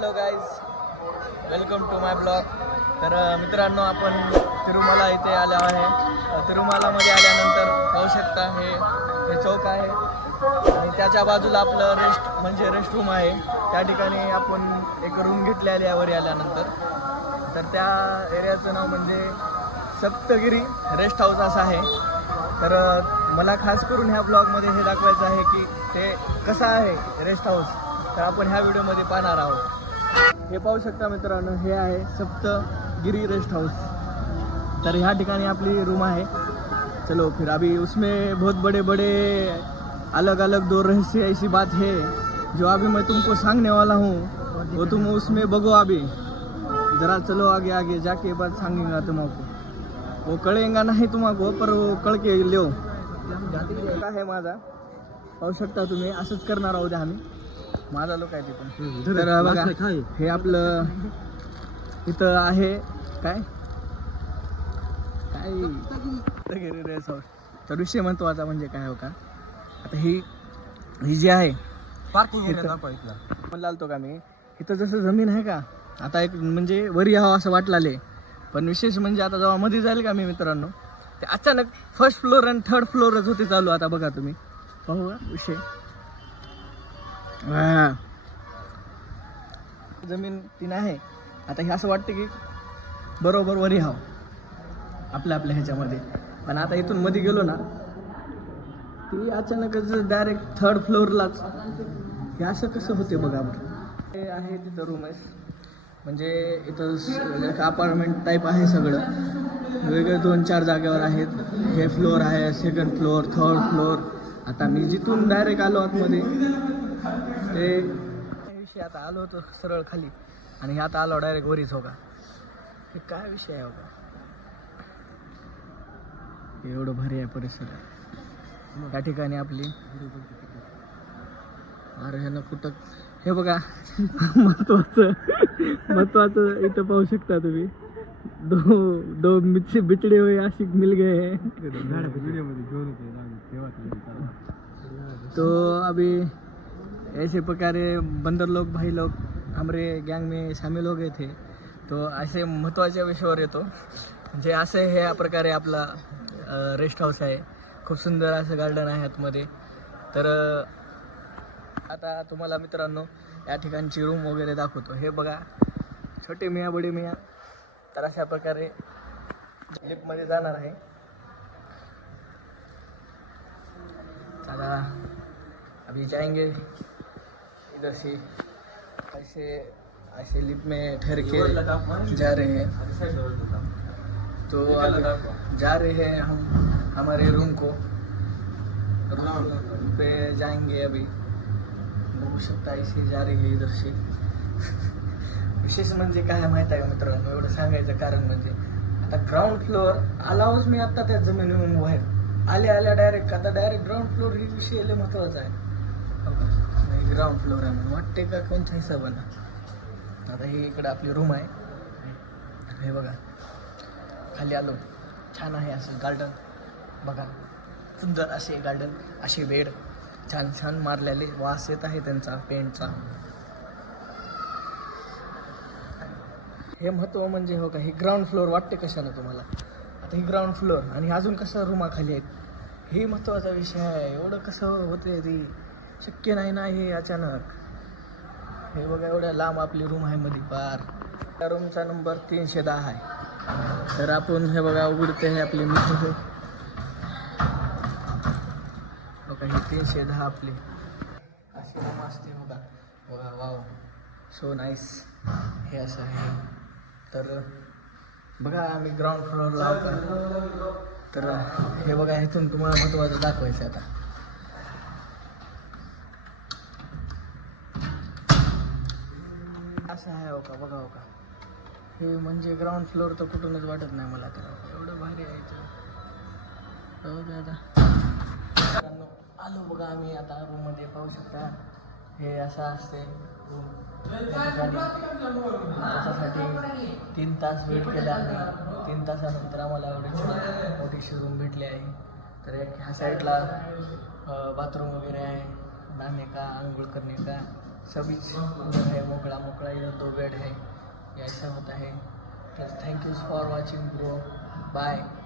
Hello guys welcome to my blog तर मित्रांनो आपण तिरुमला इथे आलो आहे. तिरुमालामध्ये तिरुमलामध्ये आल्यानंतर पाहू शकता हे हे चौक आहे. आणि त्याच्या बाजूला आपलं रेस्ट म्हणजे रेस्ट रूम आहे. त्या ठिकाणी आपण एक रूम घेतली आली यावर आल्यानंतर. तर त्या एरियाचं नाव म्हणजे सप्तगिरी रेस्ट हाऊस असं आहे. तर मला खास करून ह्या ब्लॉगमध्ये हे दाखवायचं आहे की ते कसं आहे रेस्ट हाऊस तर आपण ह्या व्हिडिओमध्ये पाहणार आहोत. हे पाहू शकता मित्रांनो हे आहे सप्तगिरी रेस्ट हाऊस. तर ह्या ठिकाणी आपली रूम आहे. चलो फिर अभी उसमें बहुत बड़े बड़े अलग अलग दो रहस्य ऐसी बात है जो अभी मैं तुमको सांगने वाला हूँ। वो तुम उसमें बगो अभी। जरा चलो आगे आगे जाके बात सांगेगा तुमको वो कळेगा नाही तुम्हाला पर वो कळ के लिओ काय आहे माझा? पाहू शकता तुम्ही असंच करणार आहोत आम्ही. माझा लोक आहे तिथून तर बघा हे आपलं इथं आहे काय? काय? तर विषय महत्त्वाचा म्हणजे काय हो का? आता ही ही जी आहे म्हणलं आलतो का मी? इथं जसं जमीन आहे का? आता एक म्हणजे वरी यावं असं वाटलाले. पण विशेष म्हणजे आता जेव्हा मध्ये जाईल का मी मित्रांनो ते अचानक फर्स्ट फ्लोअर आणि थर्ड फ्लोअरच होते चालू आता बघा तुम्ही. पाहू का? विषय. हा. जमीन तीन आहे. आता हे असं वाटतं की बरोबर वरी हाव. आपल्या आपल्या ह्याच्यामध्ये. पण आता इथून मध्ये गेलो ना ती अचानकच डायरेक्ट थर्ड फ्लोअरलाच हे असं कसं होते बघा बरं हे आहे तिथं रूम आहे. म्हणजे इथं अपार्टमेंट म्हणजे टाईप आहे सगळं. वेगळे दोन चार जागेवर आहेत. हे फ्लोअर आहे सेकंड फ्लोअर थर्ड फ्लोअर आता मी जिथून डायरेक्ट आलो आतमध्ये ते विषय आता आलो होतो सरळ खाली. आणि हे आता आलो डायरेक्ट वरीच हो का? हे काय विषय आहे हो का? एवढं भारी आहे परिसर. त्या ठिकाणी आपली अरे ह्यानं कुठं हे बघा महत्वाचं महत्वाचं इथं पाहू शकता तुम्ही. दो दो मिच- बिचड़े हुए आशिक मिल गए तो अभी ऐसे प्रकारे बंदर लोग भाई लोग हमारे गैंग में शामिल हो गए थे। तो असे महत्त्वाच्या विषयावर येतो. म्हणजे असं ह्या प्रकारे आपला रेस्ट हाऊस आहे. खूप सुंदर असं गार्डन आहे आतमध्ये. तर आता तुम्हाला मित्रांनो या ठिकाणची रूम वगैरे दाखवतो. हे बघा. छोटे मिया बडे मिया. तर अशा प्रकारे लिफ्टमध्ये जाणार आहे. चला. अभी जाएंगे. जैसे ऐसे ऐसे लिप में ठहर के जा रहे हैं। तो जा रहे हैं हम हमारे रूम को। रूम पे जाएंगे अभी। हो बघू शकता ऐसे जा रही है इधर से। विशेष म्हणजे काय माहीत आहे मित्रांनो? एवढं सांगायचं कारण म्हणजे आता ग्राउंड फ्लोअर आलावच मी आता त्या जमिनीवरून बाहेर. आल्या आल्या डायरेक्ट आता डायरेक्ट ग्राउंड फ्लोअर ही विषय लय महत्त्वाचा आहे. ग्राउंड फ्लोअर आहे म्हणून. वाटते का कोणत्या हिशोबानं आता ही इकडं आपली रूम आहे. हे बघा. खाली आलो. छान आहे असं गार्डन बघा. सुंदर असे गार्डन असे बेड. छान छान मारलेले. वास येत आहे त्यांचा पेंटचा हे महत्त्व म्हणजे हो का हे ग्राउंड फ्लोअर वाटते कशानं तुम्हाला? आता ही ग्राउंड फ्लोअर आणि अजून कसं रूमा खाली आहेत? हे महत्त्वाचा विषय आहे. एवढं कसं होते ती? शक्य नाही ना हे अचानक. हे बघा एवढ्या लांब आपली रूम आहे मध्ये पार. त्या रूमचा नंबर तीनशे दहा आहे. तर आपण हे बघा उघडते हे आपली मित्र बघा हे तीनशे दहा आपली. अशी रूम असते बघा. बघा वाव. सो नाईस हे असं आहे. तर बघा आम्ही ग्राउंड फ्लोअरला आहोत. तर हे बघा इथून तुम्हाला महत्त्वाचं दाखवायचं आता. असं आहे हो का? बघा हो का? हे म्हणजे ग्राउंड फ्लोअर तर कुठूनच वाटत नाही मला तर. एवढं भारी आहे इथं. जाऊ आता. आलो बघा आम्ही आता रूममध्ये पाहू शकता. हे असं असते रूम त्याच्यासाठी तीन तास वेट केला आम्ही. तीन तासानंतर आम्हाला एवढी मोठीशी रूम भेटली आहे. तर एक ह्या साईडला बाथरूम वगैरे आहे. नाणे का आंघोळ करणे का? सभी आहे मोकळा मोकड़ा है ये ऐसा होता है। तो thank you for watching bro bye